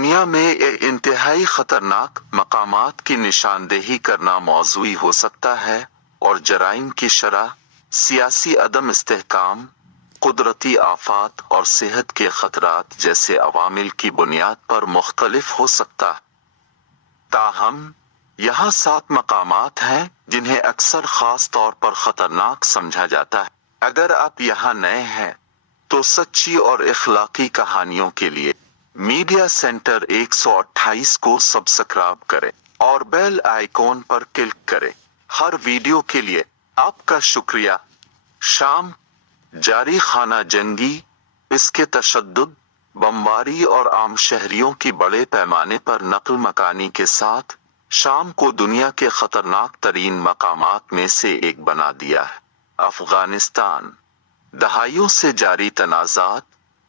دنیا میں انتہائی خطرناک مقامات کی نشاندہی کرنا موضوعی ہو سکتا ہے اور جرائم کی شرح، سیاسی عدم استحکام، قدرتی آفات اور صحت کے خطرات جیسے عوامل کی بنیاد پر مختلف ہو سکتا ہے۔ تاہم، یہاں 7 مقامات ہیں جنہیں اکثر خاص طور پر خطرناک سمجھا جاتا ہے۔ اگر آپ یہاں نئے ہیں تو سچی اور اخلاقی کہانیوں کے لیے میڈیا سینٹر 128 کو سبسکرائب کریں اور بیل آئیکن پر کلک کریں۔ ہر ویڈیو کے لیے آپ کا شکریہ۔ شام جاری خانہ جنگی، اس کے تشدد، بمباری اور عام شہریوں کی بڑے پیمانے پر نقل مکانی کے ساتھ شام کو دنیا کے خطرناک ترین مقامات میں سے ایک بنا دیا ہے۔ افغانستان دہائیوں سے جاری تنازعات،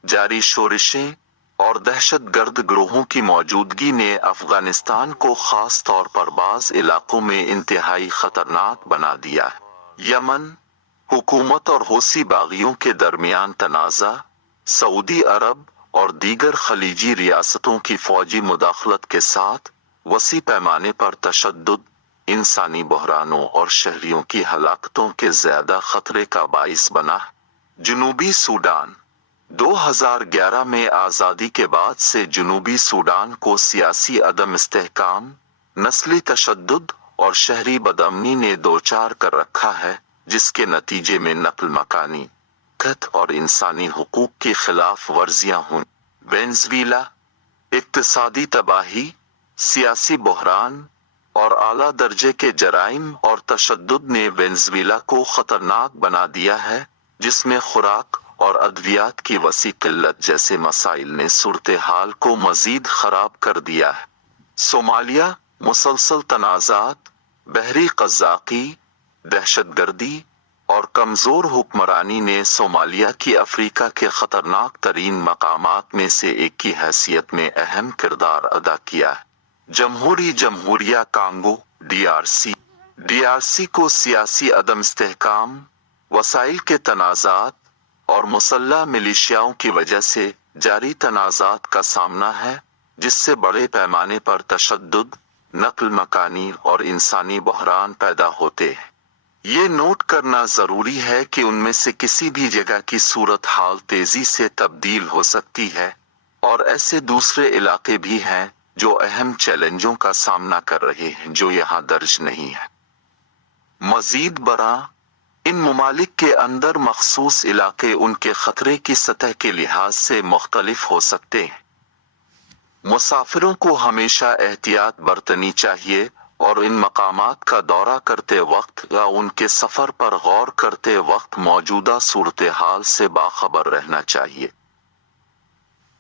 جاری شورشیں اور دہشت گرد گروہوں کی موجودگی نے افغانستان کو خاص طور پر بعض علاقوں میں انتہائی خطرناک بنا دیا ہے۔ یمن حکومت اور حوثی باغیوں کے درمیان تنازع، سعودی عرب اور دیگر خلیجی ریاستوں کی فوجی مداخلت کے ساتھ وسیع پیمانے پر تشدد، انسانی بحرانوں اور شہریوں کی ہلاکتوں کے زیادہ خطرے کا باعث بنا۔ جنوبی سوڈان 2011 میں آزادی کے بعد سے جنوبی سوڈان کو سیاسی عدم استحکام، نسلی تشدد اور شہری بدامنی نے دوچار کر رکھا ہے، جس کے نتیجے میں نقل مکانی اور انسانی حقوق کی خلاف ورزیاں ہوئیں۔ وینزویلا اقتصادی تباہی، سیاسی بحران اور اعلیٰ درجے کے جرائم اور تشدد نے وینزویلا کو خطرناک بنا دیا ہے، جس میں خوراک اور ادویات کی وسیع قلت جیسے مسائل نے صورتحال کو مزید خراب کر دیا ہے۔ صومالیہ مسلسل تنازعات، بحری قزاقی، دہشت گردی اور کمزور حکمرانی نے صومالیہ کی افریقہ کے خطرناک ترین مقامات میں سے ایک کی حیثیت میں اہم کردار ادا کیا ہے۔ جمہوریہ کانگو ڈی آر سی کو سیاسی عدم استحکام، وسائل کے تنازعات اور مسلح ملیشیاؤں کی وجہ سے جاری تنازعات کا سامنا ہے، جس سے بڑے پیمانے پر تشدد، نقل مکانی اور انسانی بحران پیدا ہوتے ہیں۔ یہ نوٹ کرنا ضروری ہے کہ ان میں سے کسی بھی جگہ کی صورتحال تیزی سے تبدیل ہو سکتی ہے، اور ایسے دوسرے علاقے بھی ہیں جو اہم چیلنجوں کا سامنا کر رہے ہیں جو یہاں درج نہیں ہے۔ مزید برآں، ان ممالک کے اندر مخصوص علاقے ان کے خطرے کی سطح کے لحاظ سے مختلف ہو سکتے ہیں۔ مسافروں کو ہمیشہ احتیاط برتنی چاہیے اور ان مقامات کا دورہ کرتے وقت یا ان کے سفر پر غور کرتے وقت موجودہ صورتحال سے باخبر رہنا چاہیے۔